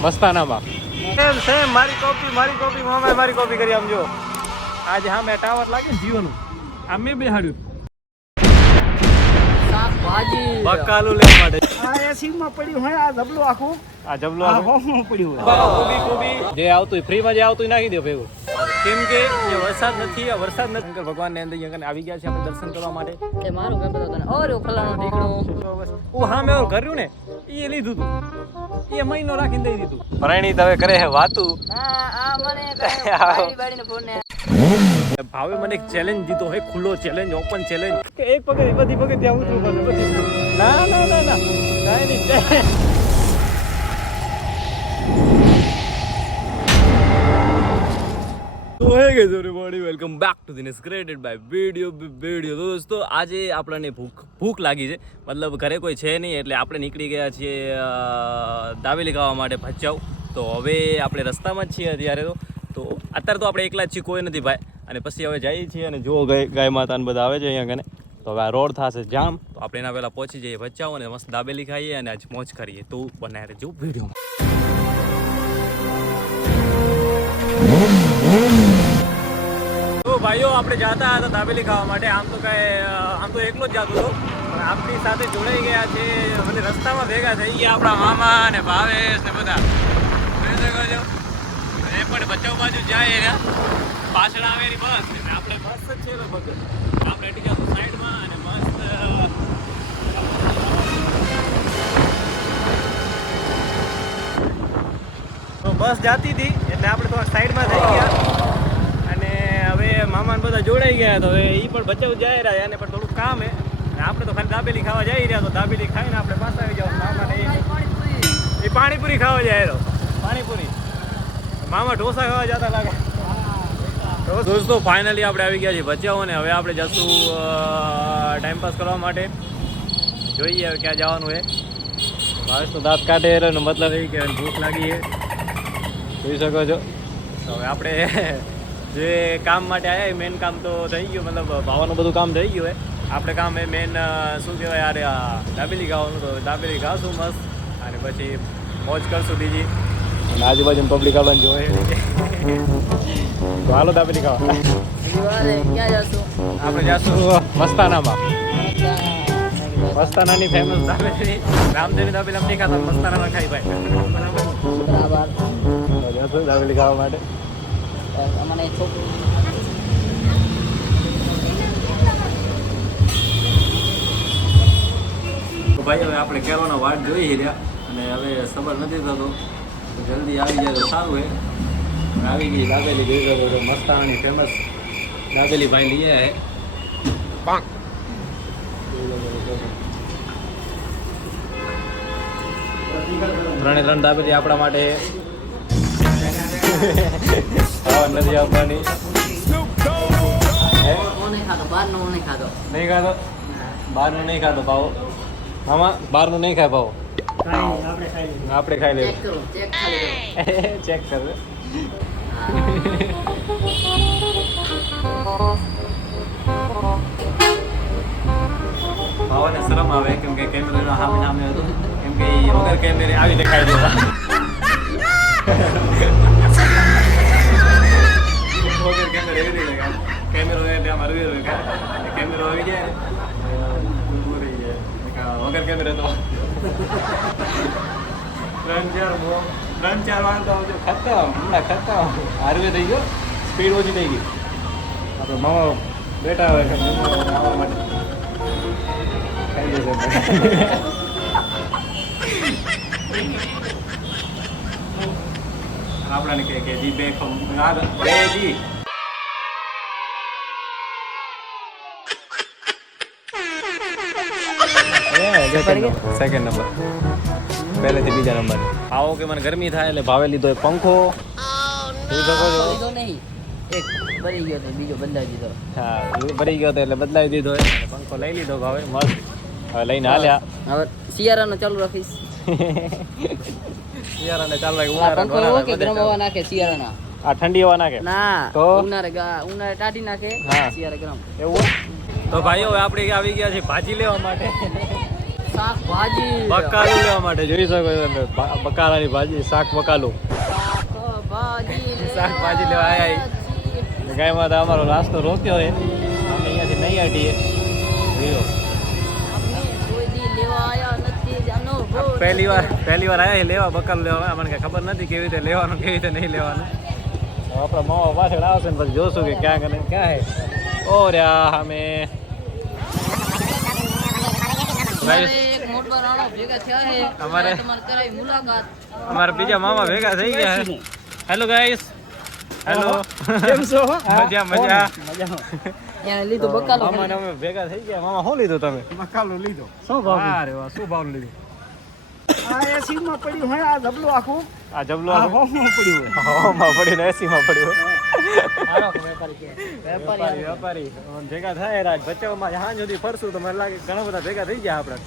મસ્તાનામાં same મારી copy મામા મારી કોપી કરી આમ જો આજે હા મેં ટાવર લાગે ને જીઓનું આ મેં બેહાડ્યું બકાલું લેવા માટે આ એસી માં પડ્યું હોય આ જબલું આખું આ જબલું હોમમાં પડ્યું હોય કોબી જે આવતું ફ્રીમાં જે આવતું નાખી દો ભેગું કેમ કે જે વરસાદ નથી આ વરસાદ નથી શંકર ભગવાનને અંદર અહીંયા આવી ગયા છે આપણે દર્શન કરવા માટે એ મારું ઘર બધા તને ઓરે ફલાણો ઢીકણો ઓ હા મેં કર્યું ને એ લીધું તું એ મહિનો રાખીને દઈ દીધું પરણી હવે કરે હે વાતું આ મને બાડીને ફોન ને ભાવે મને એક ચેલેન્જ દીધો હે ખુલ્લો ચેલેન્જ ઓપન ચેલેન્જ કે એક પગે બધી પગે ત્યાં ઉતરવું પડે ના ના ના ના કાંઈ નહીં તો hey guys everybody welcome back to the next created by video દોસ્તો આજે આપણને ભૂખ લાગી છે મતલબ ઘરે કોઈ છે નહીં એટલે આપણે નીકળી ગયા છીએ દાબેલી ખાવા માટે ભચાઉ તો હવે આપણે રસ્તામાં જ છીએ અત્યારે તો અત્યારે તો આપણે એકલા જ છીએ કોઈ નથી ભાઈ અને પછી હવે જઈએ છીએ અને જો ગાય માતાને બધા આવે છે અહીંયા કને તો હવે આ રોડ થશે જામ તો આપણે એના પહેલાં પહોંચી જઈએ ભચાઉ અને મસ્ત દાબેલી ખાઈએ અને આજ મોજ કરીએ તો બનાવી રહેજો વિડીયોમાં તો ભાઈઓ આપણે જતા હતા દાબેલી ખાવા માટે આમ તો એકલો જ જતો હતો પણ આપણી સાથે જોડાઈ ગયા છે મને રસ્તામાં ભેગા થઈ ગયા આપણા મામા અને ભાવેશ ને બધા એ પણ ભચાઉ બાજુ જાય ને પાછળ આવે એની બસ એટલે આપણે બસ જ છે લગભગ આપણે એટી જશું સાઈડમાં અને મસ્ત તો બસ જતી હતી એટલે આપણે થોડા સાઈડમાં થઈ ગયા અને હવે મામાને બધા જોડાઈ ગયા તો હવે એ પણ ભચાઉ જાય રહ્યા એને પણ થોડુંક કામ હે અને આપણે તો ખાલી દાબેલી ખાવા જઈ રહ્યા તો દાબેલી ખાઈને આપણે પાછા આવી જાવ મામાને એ પાણીપુરી ખાવા જાય તો પાણીપુરી મામા ઢોસા ખાવા જતા લાગે તો દોસ્તો ફાઇનલી આપણે આવી ગયા છીએ ભચાઉ અને હવે આપણે જશું ટાઈમપાસ કરવા માટે જોઈએ હવે ક્યાં જવાનું છે ભાવેશ તો દાંત કાઢે એનો મતલબ એ કે ભૂખ લાગી છે જોઈ શકો છો તો હવે આપણે જે કામ માટે આવ્યા એ મેન કામ તો થઈ ગયું મતલબ ભાવાનું બધું કામ થઈ ગયું હોય આપણે કામ એ મેન શું કહેવાય યાર દાબેલી ખાવાનું તો દાબેલી ખાશું મસ્ત અને પછી મોજ કરશું બીજી અને આજુબાજુ પબ્લિક આવવાનું જોઈએ તો હાલો દાબેલી ખાવા આપણે જઈશું મસ્તાનામાં મસ્તાનાની ફેમસ દાબેલી રામદેવની દાબેલી આમ નહીં ખાતા મસ્તાનામાં ખાઈ ભાઈ બરાબર જઈશું દાબેલી ખાવા માટે મને છોકરી તો ભાઈ હવે આપણે કેરોના વાટ જોઈ રહ્યા અને હવે સબર નથી થતો જલ્દી આવી જાય તો સારું હે આવી ગઈ દાબેલી જોઈ રહ્યો તો મસ્તાનાની ફેમસ દાબેલી ભાઈ લઈ આવ્યા ત્રણે દાબેલી આપણા માટે નથી આપવાની નહીં ખાતો બહારનું નહીં ખાતો ભાવો મામા બહારનું નહીં ખાય ભાવો આપણે ખાઈ લેવું ચેક કરો ભાવને શરમ આવે કેમ કે કેમેરા સામે હતું કેમ કે વગર કેમેરે આવી દેખાઈ દેવા વગર કેમેરા એવી રીતે કેમેરો એટલે આમાં રવી કેમેરો આવી જાય વગર કેમેરે તો ત્રણ ચાર વાર તો ખતમ હમણાં ખતમ હારવે થઈ ગયો સ્પીડ ઓછી થઈ ગઈ આપણે મામા બેઠા હોય આવવા માટે ખાઈ જશે આપણાને કે જી બે જી સેકન્ડ નંબર પહેલેથી બીજા નંબર આવો કે મને ગરમી થાય એટલે ભાવે લીધો એક પંખો જોઈ શકો છો નહીં એક ભરી ગયો તો બીજો બદલાવી દીધો હા ભરી ગયો તો એટલે બદલાવી દીધો પંખો લઈ લીધો ભાવે મસ્ત હવે લઈને હાલ્યા હવે શિયાળાનો ચાલુ રાખીશ શિયાળાને ચાલુ પંખો કે ગરમ હવા નાખે શિયાળાના આ ઠંડી હવા નાખે ના તો ઉનાળે ટાટી નાખે હા શિયાળે ગરમ એવું તો ભાઈઓ આપણે આવી ગયા છે ભાજી લેવા માટે શાકભાજી બકાલું લેવા માટે જોઈ શકો છો તમે બકાલાની ભાજી શાક બકાલું શાકભાજી લેવા આવ્યા ગાયમાં તો અમારો નાસ્તો રોક્યો છે અમે અહીંયાથી નહીં હટીએ પહેલી વાર આવ્યા છે લેવા બકાલું લેવા મને કઈ ખબર નથી કેવી રીતે લેવાનું કેવી રીતે નહીં લેવાનું આપણા મામા પાછળ આવશે ને પછી જોશું કે ક્યાં કરે ક્યાં હે ઓ રહ્યા અમે અમારે બીજા મામા ભેગા થઈ ગયા છે હેલો ગાઈસ હેલો કેમ છો મજા મજા એને લીધું બકાલો મામા ને અમે ભેગા થઈ ગયા મામા શું લીધું તમે મકાલો લીધો શું ભાવ અરે વાહ શું ભાવ લીધું આ એસી માં પડ્યું હોય આ જબલું આખું આ જબલો આ હોમાં પડ્યું હોય હોમાં પડ્યું ને એસી માં પડ્યું વેપારી વેપારી ભેગા થાય રાજ બચ્ચાઓમાં સાંજ સુધી ફરશું તો મને લાગે ઘણા બધા ભેગા થઈ ગયા આપણે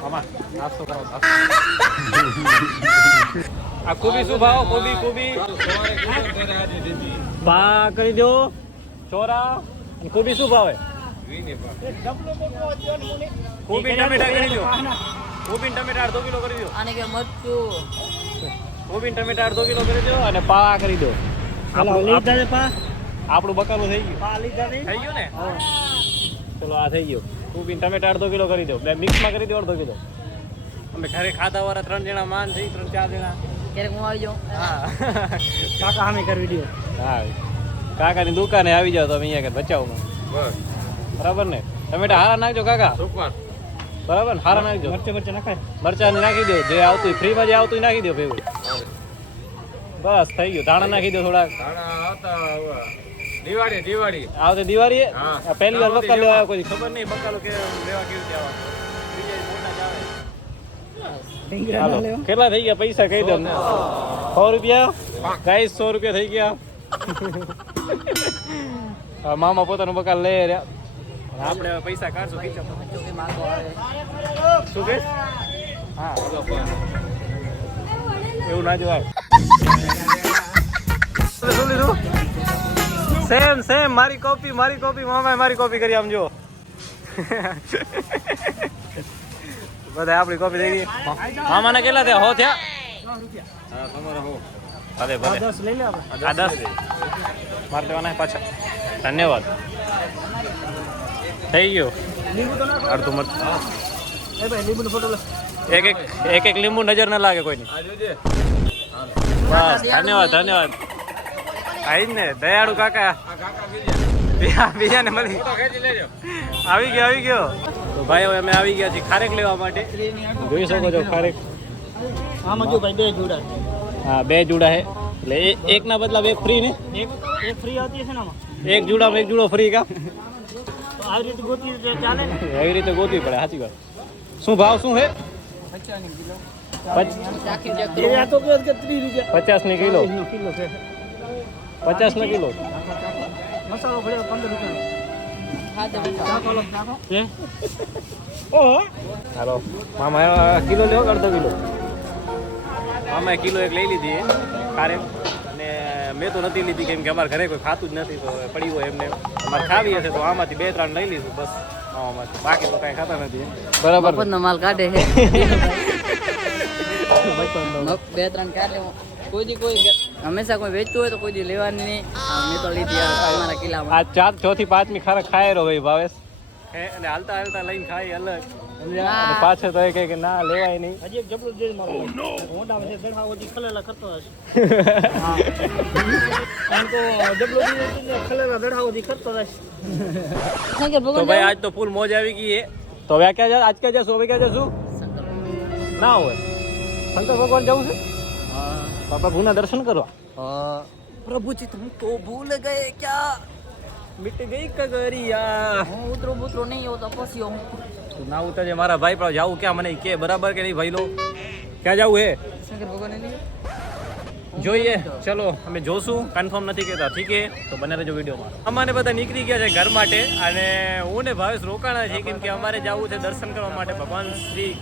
મામા નાસ્તો કરો આ કોબી શું ભાવ કોબી બા કરી દો ચોરા અને કોબી શું ભાવે કોબી ટમેટા કરી દો કોબી ટમેટા અડધો કિલો કરી દો આને કે મરચું કોબી ટમેટા અડધો કિલો કરી દો અને પા કરી દો આપણું બકાલું થઈ ગયું થઈ ગયું ને ચલો આ થઈ ગયું કોબી ટમેટા અડધો કિલો કરી દો બે મિક્સમાં કરી દો અડધો કિલો અમે ઘરે ખાધા વાળા 3 જણા માન થઈ 3-4 જણા ક્યારેક હું આવી જાઉં હા કાકા સામે કરવી દો હા કાકાની દુકાને આવી જાવ તમે અહીંયા કે બચાવમાં બરાબર ને ટમેટા હારા નાખજો કાકા બરાબર ને હારા નાખજો મરચે નખાય મરચાં નાખી દો જે આવતું ફ્રીમાં જે આવતું નાખી દો ભેગું બસ થઈ ગયું ધાણા નાખી દો થોડાક દિવાળી આવતે દિવાળી હા. પહેલી વાર બકાલો આવ્યો કોઈ ખબર નહીં બકાલો કે લેવા કેવી રીતે આવે બીજા મોટા જ આવે ઢીંગરા હાલો ના લેવા કેટલા થઈ ગયા પૈસા કહી દો અમને 100 રૂપિયા ગાઈસ 100 રૂપિયા થઈ ગયા હા, મામા પોતાનું બકાલ લઈ રહ્યા આપણે હવે પૈસા કાઢશું ખીચો ચોકે માંગો આવે શું કે હા એવું ના જોવાય શું લીધું સેમ મારી કોપી મામાએ મારી કોપી કરી આમ જો બધા આપણી કોપી થઈ ગઈ મામાને કેટલા થયા 100 થયા હા તમારા 100 ભલે 10 લઈ લે આપણે આ 10 મારે દેવાના પાછા ધન્યવાદ થઈ ગયો લીંબુ તો નાખો અડધું મરચ એ ભાઈ લીંબુનો ફોટો લે એક લીંબુ નજર ના લાગે કોઈની બસ ધન્યવાદ આઈ ને દયાળુ કાકા બીજાને મળી આવી ગયો તો ભાઈ હવે અમે આવી ગયા છીએ ખારેક લેવા માટે જોઈ શકો છો ખારેક આમાં જો ભાઈ બે જોડા હા 2 જુડા છે એટલે એક ના બદલા એક ફ્રી ને એક ફ્રી આવતી છે ને આમાં એક જુડામાં એક જુડો ફ્રી કા તો આવી રીતે ગોતી તો ચાલે ને એવી રીતે ગોતવી પડે સાચી વાત શું ભાવ શું છે ચાખી ચેક એ આ તો કે 30 રૂપિયા 50 ની કિલો નો કિલો છે 50 ના કિલો મસાલો ભર્યો 15 રૂપિયા ખાધે ચાખો લો ચાખો હે ઓહો હાલો મામા કિલો લેવો કે અડધો કિલો મામાએ કિલો એક લઈ લીધી ખારેક અને મેં તો નથી લીધી કેમ કે અમારા ઘરે કોઈ ખાતું જ નથી તો હવે પડી હોય એમને અમારે ખાવી હશે તો આમાંથી 2-3 લઈ લીધું બસ આમાંથી બાકી તો કાંઈ ખાતા નથી બરાબર મફતનો માલ કાઢે છે બે ત્રણ કાઢે કોઈ દી કોઈ હંમેશા કોઈ વેચતું હોય તો કોઈ દી લેવાની નહીં મેં તો લીધી અમારા કિલ્લામાં આ 4 થી 5મી ખારેક ખાય રહ્યો ભાઈ ભાવેશ અને હાલતા લઈને ખાઈ અલગ અને પાછળ તો એ કહે કે ના લેવાય નહીં હજી એક જબલું જે મારો મોઢા છે દડાઓથી ખલેલા કરતો હશે કારણ કે જબલું ખલેલા દડાઓથી કરતો હશે શંકર તો ભગવાન ભાઈ આજ તો ફૂલ મોજ આવી ગઈ है તો હવે ક્યાં જા આજ ક્યાં જશું હવે ક્યાં જશું ના હોય શંકર ભગવાન જવું છે હા પ્રભુના દર્શન કરવા प्रभु जी तुम तो भूल गए क्या મિટ ગઈ કગરિયા હું ઉતરો નહીં હોતો પસ્યો હું તું ના ઉતરજે મારા ભાઈ પણ જાવું ક્યાં મને કે બરાબર કે નહીં ભાઈ લો ક્યાં જવું હે શંકર ભગવાન ને જોઈએ ચલો અમે જોશું કન્ફર્મ નથી કહેતા ઠીક છે તો બને રહેજો વિડીયોમાં અમારે બધા નીકળી ગયા છે ઘર માટે અને હું ને ભાવેશ રોકાણા છે કેમ કે અમારે જવું છે દર્શન કરવા માટે ભગવાન શ્રી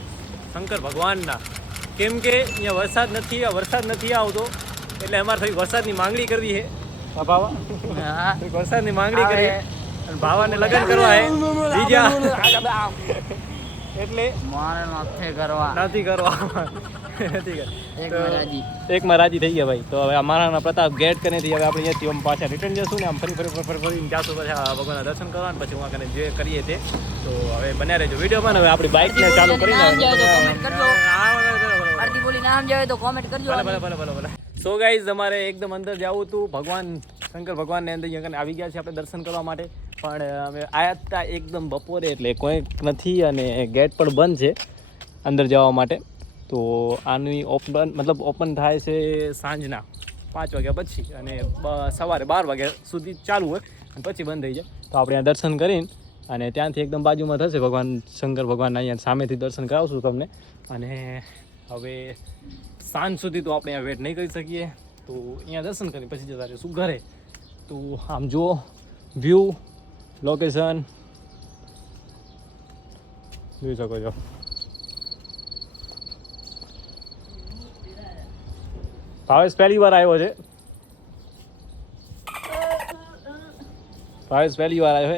શંકર ભગવાનના કેમ કે અહીંયા વરસાદ નથી આવતો એટલે અમારે થોડી વરસાદની માંગણી કરવી છે બાબા હા વરસાદની માંગણી કરી અને ભાવાને લગ્ન કરવા હે બીજા એટલે મારે નથી કરવા નથી કરવા એકમાં રાજી થઈ ગયા ભાઈ. તો હવે મહારાણા પ્રતાપ ગેટ કરીને હવે આપણે અહીંયાથી આમ પાછા રિટર્ન જશું ને આમ ફરીને જાશું પછી ભગવાનના દર્શન કરવા ને પછી હું જે કરીએ તે. તો હવે બન્યા રહેજો વિડીયોમાં. હવે આપણી બાઇકને ચાલુ કરીને અડધી બોલી નામ જાવે તો કોમેન્ટ કરજો. ભલે. સો ગાઈઝ અમારે એકદમ અંદર જવું હતું ભગવાન શંકર ભગવાનને અંદર અહીંયા આવી ગયા છે આપણે દર્શન કરવા માટે. પણ અમે આયા હતા એકદમ બપોરે એટલે કોઈ નથી અને ગેટ પણ બંધ છે અંદર જવા માટે. તો આની ઓપન થાય છે સાંજના 5 વાગ્યા પછી અને સવારે 12 વાગ્યા સુધી ચાલુ હોય અને પછી બંધ થઈ જાય. તો આપણે આ દર્શન કરીને અને ત્યાંથી એકદમ બાજુમાં થશે ભગવાન શંકર ભગવાનના અહીંયા સામેથી દર્શન કરાવશું તમને. અને હવે સાંજ સુધી તો આપણે અહીંયા વેટ નહીં કરી શકીએ. તો અહીંયા દર્શન કરીને પછી જતા રહીશું ઘરે. તો આમ જુઓ વ્યૂ લોકેશન જોઈ શકો છો. ભાવેશ પહેલી વાર આવ્યો છે.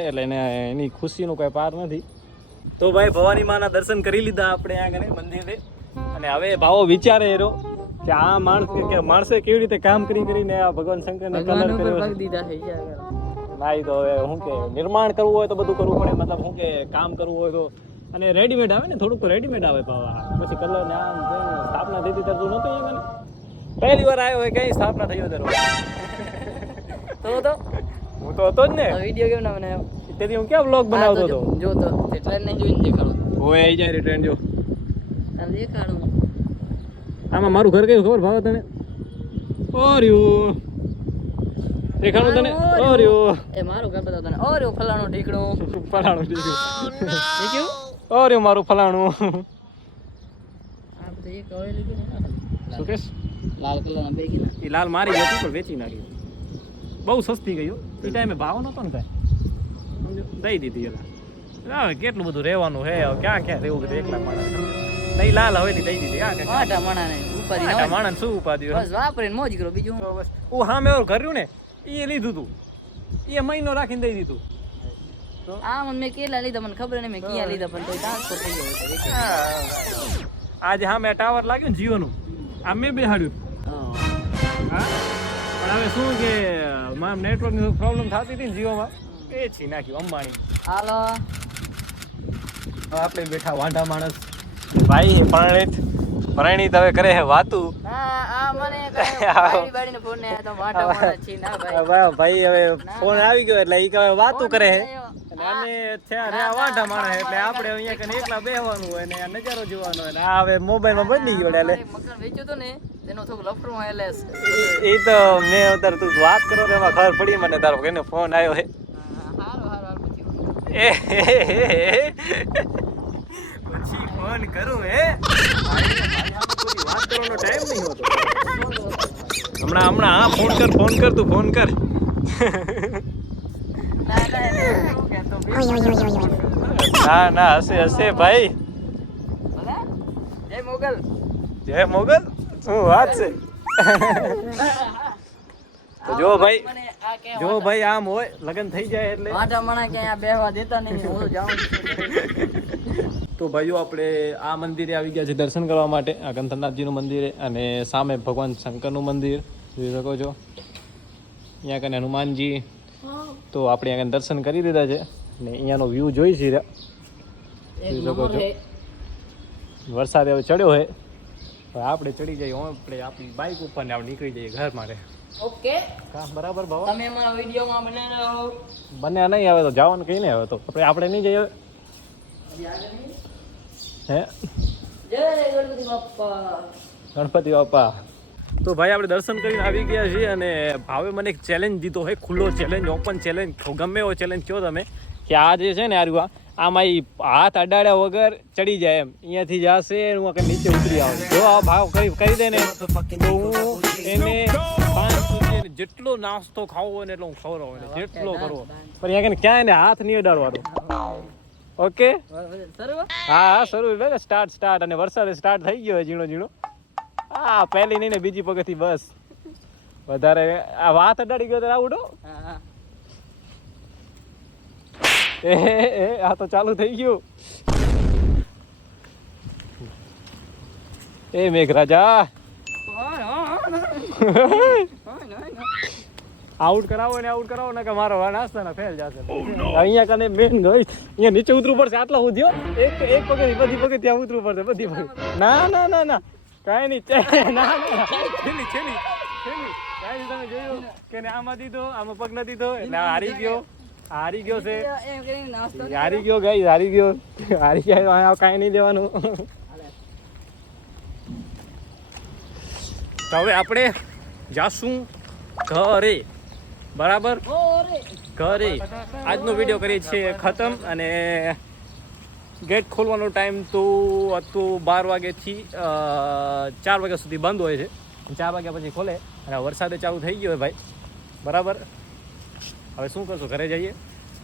એટલે એને એની ખુશીનું કોઈ પાર નથી. તો ભાઈ ભવાની માના દર્શન કરી લીધા આપણે આગળ મંદિરે. અને હવે ભાવો વિચારે એરો કે આ માણસે કેવી રીતે કામ કરીને આ ભગવાન શંકરને કલર કર્યો ના. તો હવે શું કે નિર્માણ કરવું હોય તો બધું કરવું પડે. મતલબ શું કે કામ કરવું હોય તો અને રેડીમેડ આવે ને થોડુંક તો રેડીમેડ આવે ભાવા. પછી કલર ને આમ સ્થાપના થઈ હતી તરતું નહોતું મને પહેલી વાર આવ્યો હોય કઈ સ્થાપના થઈ હોય તો હું તો હતો જ ને. વિડિયો કેમ ના બનાવ્યો? તેથી હું ક્યાં બ્લોગ બનાવતો હતો? જો તો ટ્રેન ને જોઈને દેખાડું. ઓય આઈ જાય ટ્રેન જો. આ દેખાડું. આમાં મારું ઘર કયું ખબર ભાવ તને? ઓર્યું દેખાડું તને? ઓર્યું એ મારું ઘર બતાવ તને. ઓર્યું ફલાણું ઢીકણું. દેખ્યું? ઓર્યું મારું ફલાણું. આ તો એક હવે લીધું ને. શું કેસ? લાલ કલરના બેગી ના. એ લાલ મારી હતી પણ વેચી નાખી. બહુ સસ્તી ગઈ. એ ટાઈમે ભાવ નહોતો ને કાંઈ દઈ દીધી એલા. હવે કેટલું બધું રહેવાનું હે ક્યાં રહેવું બધું એકલા માણસ નહીં. લાલ હવેલી દઈ દીધી. આટા માણાને ઉપાધિ ન હોય. માણસ શું ઉપાધિ બસ વાપરીને મોજ કરો બીજું. હું સામે ઓર કર્યું ને એ લીધું તું એ મહિનો રાખીને દઈ દીધું. આ મેં કેટલા લીધા મને ખબર નહીં મેં ક્યાં લીધા પણ તો ટ્રાન્સફર થઈ ગયો. આજે સામે ટાવર લાગ્યું ને જીઓનું આ મેં બેહાડ્યું. હા પણ હવે શું કે મારા નેટવર્કની પ્રોબ્લેમ થતી હતી ને જીઓમાં એ છી નાખ્યું અંબાણી. હાલો આપણે બેઠા વાંઢા માણસ ભાઈ પરણિત હવે કરે હે વાતું. આ મને બાડીને ફોન ને તો વાટા વાળા છી ના ભાઈ હવે ફોન આવી ગયો એટલે ઈ કહે વાતું કરે હે અને થયા રે વાંઢા માણસ એટલે આપણે અહીંયા કને એકલા બેહવાનું હોય ને આ નજારો જોવાનો હોય ને આ હવે મોબાઈલમાં બદલી ગયો એટલે મકાન વેચ્યું તો ને તેનો થોડું લફડું એલએસ એ તો મેં અત્યારે તું વાત કરો તો એમાં ખબર પડી મને તારો કોઈનો ફોન આવ્યો હે. પછી ફોન કરું હે વાત કરવાનો ટાઈમ નહીં હોતો. હમણાં હા ફોન કર તું ફોન કર. ના હશે ભાઈ. જય મોગલ શું વાત છે? તો જો ભાઈ આમ હોય લગન થઈ જાય એટલે આટા મણા કે આ બેહવા દેતા નહીં હું જાઉં. તો ભાઈઓ આપણે આ મંદિરે આવી ગયા છે દર્શન કરવા માટે. આ ગંધર્વનાથજીનું મંદિર અને સામે ભગવાન શંકરનું મંદિર જોઈ શકો છો. અહીંયા કને હનુમાનજી. તો આપણે અહીંયા દર્શન કરી દીધા છે ને અહીંયાનો વ્યૂ જોઈ છે જોઈ શકો છો. વરસાદ હવે ચડ્યો હોય હવે આપણે ચડી જઈએ આપણે આપણી બાઇક ઉપર ને આપણે નીકળી જઈએ ઘર માટે. ઓકે હા બરાબર ભાવ તમે મારા વિડિયોમાં બનાવો. બને નહીં આવે તો જવાનું કઈ નહીં આવે તો આપણે નહીં જઈએ હે. જય ગણપતિ બાપ્પા. ગણપતિ બાપ્પા. તો ભાઈ આપણે દર્શન કરીને આવી ગયા છીએ અને ભાવે મને એક ચેલેન્જ દીધો હોય ખુલ્લો ચેલેન્જ ઓપન ચેલેન્જ ગમે એવો ચેલેન્જ કહો તમે કે આ જે છે ને આર્યું આમાં હાથ અડાડ્યા વગર ચડી જાય એમ અહીંયાથી જશે હું નીચે ઉતરી આવું જો આ ભાવ કરી દે ને તો હું એને 5 સુધી જેટલો નાસ્તો ખાવો હોય ને એટલો હું ખવડાવું ને જેટલો કરવો પણ અહીંયા ક્યાં એને હાથ નહીં અડાડવાનો. ઓકે હા શરૂ સ્ટાર્ટ અને વરસાદ સ્ટાર્ટ થઈ ગયો ઝીણો. હા પહેલી નહીં ને બીજી પગથી બસ વધારે આ વાત અડાડી ગયો તો આવડો આ તો ચાલુ થઈ ગયું. એ મેઘરાજા આઉટ કરાવો ને કે મારો નાસ્તાના ફેલ જશે અહીંયા કને મેન ગઈ અહીંયા નીચે ઉતરવું પડશે આટલા સુધી એક પગે બધી પગે ત્યાં ઉતરવું પડશે બધી પગે ના કાંઈ નહીં ના છેલ્લી કાંઈ તમે જોયું કે આમાં દીધો આમાં પગ નથી દીધો એટલે હારી ગયો છે હારી ગયો કાંઈ નહીં દેવાનું તો હવે આપણે જાશું ઘરે બરાબર ઘરે આજનો વિડીયો કરીએ છીએ ખતમ અને ગેટ ખોલવાનો ટાઈમ તો હતું 12 વાગ્યાથી 4 વાગ્યા સુધી બંધ હોય છે 4 વાગ્યા પછી ખોલે અને વરસાદે ચાલુ થઈ ગયો હોય ભાઈ બરાબર હવે શું કરશું ઘરે જઈએ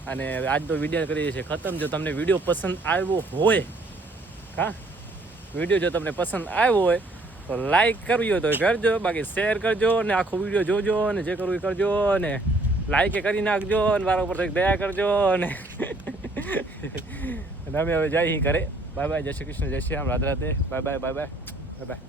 અને આજનો વિડીયો કરીએ છીએ ખતમ જો તમને વિડીયો પસંદ આવ્યો હોય વિડીયો જો તમને પસંદ આવ્યો હોય તો લાઈક કરવી હોય તો કરજો બાકી શેર કરજો અને આખો વિડીયો જોજો અને જે કરવું એ કરજો અને લાઈક કરી નાખજો અને મારા ઉપર દયા કરજો અને અમે હવે જઈએ ઘરે બાય બાય જય શ્રી કૃષ્ણ જય શ્રી રામ રાધે રાધે બાય બાય